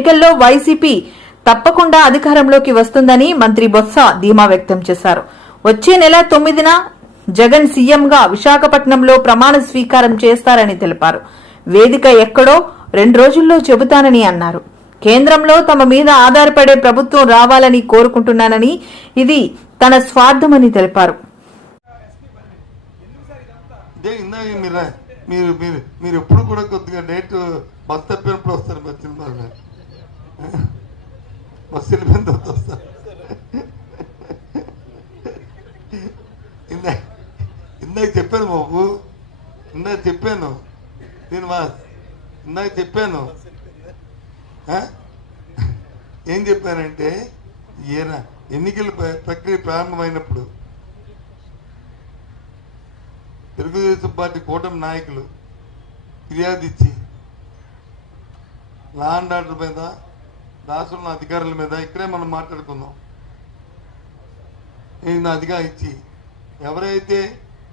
ఎన్నికల్లో వైసీపీ తప్పకుండా అధికారంలోకి వస్తుందని మంత్రి బొత్స ధీమా వ్యక్తం చేశారు. వచ్చే నెల 9న జగన్ సీఎంగా విశాఖపట్నంలో ప్రమాణ స్వీకారం చేస్తారని తెలిపారు. వేదిక ఎక్కడో 2 రోజుల్లో చెబుతానని అన్నారు. కేంద్రంలో తమ మీద ఆధారపడే ప్రభుత్వం రావాలని కోరుకుంటున్నానని, ఇది తన స్వార్థమని తెలిపారు. మీరు ఎప్పుడు కూడా కొద్దిగా డేట్ బస్ తప్పినప్పుడు వస్తారు. బస్సు వెళ్ళిపోయిన తర్వాత వస్తారు. ఇందాక చెప్పాను బాబు, ఇందాక చెప్పాను ఇందాక చెప్పాను. ఏం చెప్పానంటే, ఈయన ఎన్నికల ప్రక్రియ ప్రారంభమైనప్పుడు తెలుగుదేశం పార్టీ కూటమి నాయకులు ఫిర్యాదు ఇచ్చి లా అండ్ ఆర్డర్ మీద, రాష్ట్రంలో అధికారుల మీద ఇక్కడే మనం మాట్లాడుకుందాం. నేను అదిగా ఇచ్చి ఎవరైతే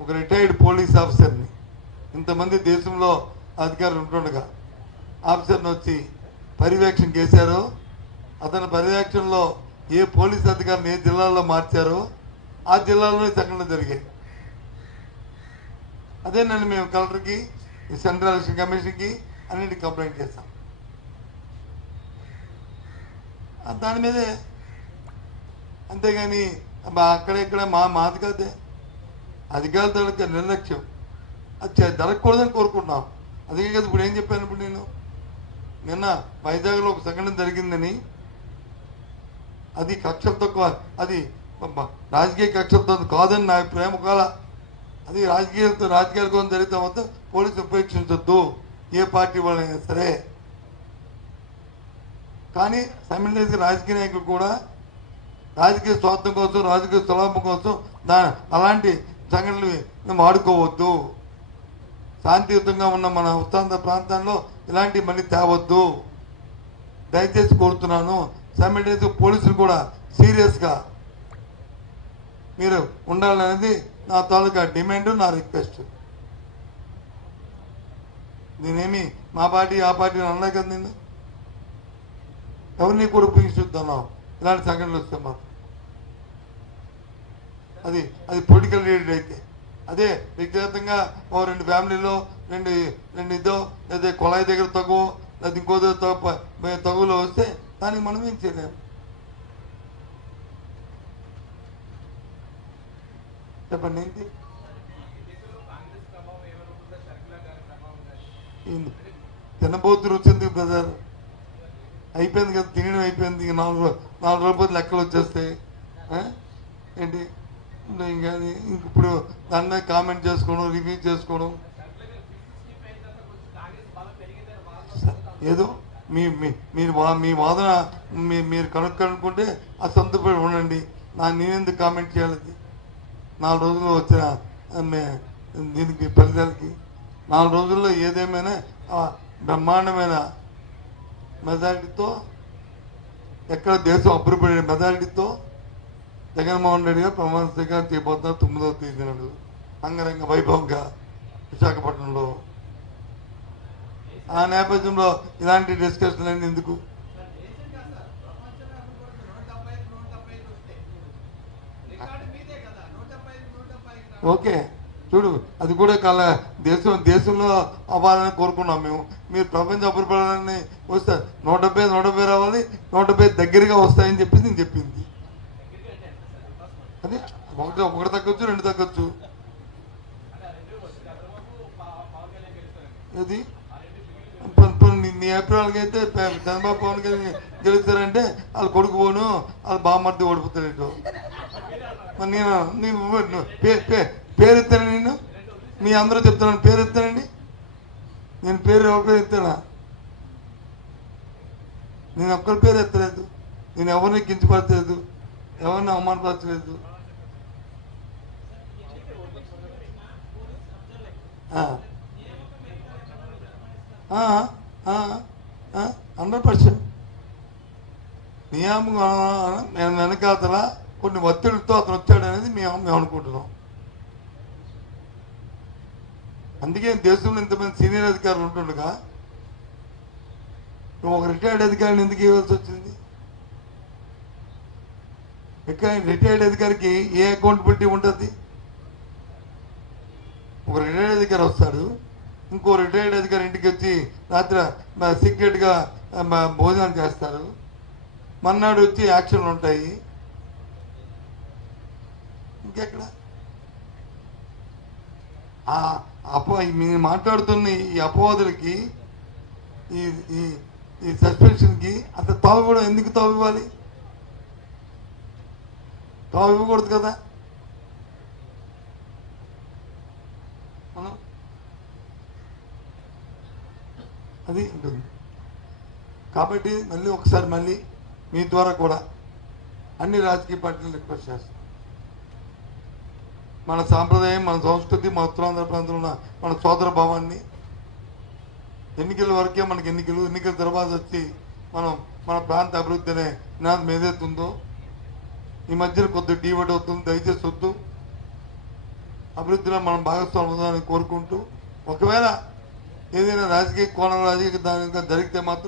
ఒక రిటైర్డ్ పోలీస్ ఆఫీసర్ని, ఇంతమంది దేశంలో అధికారులు ఉంటుండగా ఆఫీసర్ని వచ్చి పర్యవేక్షణ చేశారో, అతని పర్యవేక్షణలో ఏ పోలీస్ అధికారిని ఏ జిల్లాలో మార్చారో ఆ జిల్లాలోనే సంఘటనలు జరిగాయి. అదేనండి మేము కలెక్టర్కి, సెంట్రల్ ఎలక్షన్ కమిషన్కి అన్నింటికి కంప్లైంట్ చేస్తాం. దాని మీదే, అంతేగాని అక్కడెక్కడ మాది కాదే అధికారుల నిర్లక్ష్యం అది జరగకూడదని కోరుకుంటున్నాం. అందుకే కదా ఇప్పుడు ఏం చెప్పాను. ఇప్పుడు నేను నిన్న వైజాగ్లో ఒక సంఘటన జరిగిందని, అది కక్షలతో, అది రాజకీయ కక్షలతో కాదని నా అభిప్రాయం. ఒకవేళ అది రాజకీయాల కోసం జరిగితే మొత్తం పోలీసులు ఉపేక్షించొద్దు, ఏ పార్టీ వాళ్ళైనా సరే. కానీ సైమల్టేనియస్గా రాజకీయ నాయకులు కూడా రాజకీయ స్వార్థం కోసం, రాజకీయ స్వలాభం కోసం అలాంటి సంఘటనలు మేము ఆడుకోవద్దు. శాంతియుతంగా ఉన్న మన ఉత్తాంధ్ర ప్రాంతాల్లో ఇలాంటివి మళ్ళీ తేవద్దు, దయచేసి కోరుతున్నాను. సైమల్టేనియస్గా పోలీసులు కూడా సీరియస్గా మీరు ఉండాలనేది నా తాలూకా డిమాండ్, నా రిక్వెస్ట్. నేనేమి మా పార్టీ ఆ పార్టీ అన్నా కదా, నేను ఎవరిని కూడా ఉపయోగిస్తున్నాం. ఇలాంటి సంఘటనలు వస్తే మాకు అది పొలిటికల్ లీడర్ అయితే, అదే వ్యక్తిగతంగా ఓ 2 ఫ్యామిలీలో రెండు ఇదో లేదా కొళాయి దగ్గర తగువ లేదా ఇంకో తగులో వస్తే దానికి మనం ఏం చేయలేము. చెప్పండి ఏంటి తినబోతు రుచింది బ్రదర్, అయిపోయింది కదా, తినడం అయిపోయింది. 4 రోజులు లెక్కలు వచ్చేస్తాయి ఏంటి ఇంకా. ఇప్పుడు దాని మీద కామెంట్ చేసుకోవడం, రివ్యూ చేసుకోవడం ఏదో మీ వాదన మీరు కనుక్కుంటే ఆ సంతృప్తి ఉండండి. నేనెందుకు కామెంట్ చేయాలి? 4 రోజుల్లో వచ్చిన దీనికి ఫలితాలకి 4 రోజుల్లో ఏదేమైనా బ్రహ్మాండమైన మెజారిటీతో, ఎక్కడ దేశం అభివృద్ధి మెజారిటీతో జగన్మోహన్ రెడ్డి గారు ప్రమాణ స్వీకారం చేయబోతున్నారు 9వ తేదీ నాడు అంగరంగ వైభవంగా విశాఖపట్నంలో. ఆ నేపథ్యంలో ఇలాంటి డిస్కషన్ అయింది ఎందుకు? ఓకే చూడు, అది కూడా దేశంలో అవ్వాలని కోరుకున్నాం మేము. మీరు ప్రపంచ అభివృద్ధి వస్తే 170 రావాలి, 170 దగ్గరగా వస్తాయని చెప్పేసి నేను చెప్పింది. అది ఒకటి తగ్గొచ్చు, 2 తగ్గొచ్చు. అది నీ అభిప్రాయాలకి అయితే చంద్రబాబు పవన్ కళ్యాణ్ గెలుస్తారంటే వాళ్ళు కొడుకు పోను, వాళ్ళు బామ్మర్ది ఓడిపోతాడు. నేను పేరు ఎత్తాను, నేను మీ అందరూ చెప్తున్నాను పేరు ఎత్తానండి. నేను పేరు ఎవరి ఎత్తానా? నేను ఒక్కరి పేరు ఎత్తలేదు. నేను ఎవరిని కించపరచలేదు, ఎవరిని అవమానపరచలేదు. నేను వెనకాతల కొన్ని ఒత్తిడితో అతను వచ్చాడు అనేది మేము అనుకుంటున్నాం. అందుకే దేశంలో ఇంతమంది సీనియర్ అధికారులు ఉంటుండగా నువ్వు ఒక రిటైర్డ్ అధికారిని ఎందుకు ఇవ్వాల్సి వచ్చింది? రిటైర్డ్ అధికారికి ఏ అకౌంటబిలిటీ ఉంటుంది? ఒక రిటైర్డ్ అధికారి వస్తాడు, ఇంకో రిటైర్డ్ అధికారి ఇంటికి వచ్చి రాత్రి సీక్రెట్గా భోజనం చేస్తారు, మన్నాడు వచ్చి యాక్షన్లు ఉంటాయి. ఇంకెక్కడ మీరు మాట్లాడుతున్న ఈ అపవాదులకి, ఈ ఈ సస్పెన్షన్కి అసలు తావు కూడా ఎందుకు తావు ఇవ్వాలి? తావు ఇవ్వకూడదు కదా. మనం అది ఉంటుంది. కాబట్టి మళ్ళీ మీ ద్వారా కూడా అన్ని రాజకీయ పార్టీలు రిక్వెస్ట్ చేస్తాం, మన సాంప్రదాయం, మన సంస్కృతి, మన ఉత్తరాంధ్ర ప్రాంతంలో ఉన్న మన సోదర భావాన్ని, ఎన్నికల వరకే మనకి ఎన్నికల తర్వాత వచ్చి మనం మన ప్రాంత అభివృద్ధి అనే నినాదం ఏదైతే ఉందో ఈ మధ్యలో కొద్దిగా డీవైడ్ అవుతుంది. దయచేసి వద్దు, అభివృద్ధిలో మనం భాగస్వామ్యం ఉందని కోరుకుంటూ, ఒకవేళ ఏదైనా రాజకీయ కోణం రాజకీయ దాని జరిగితే మాత్రం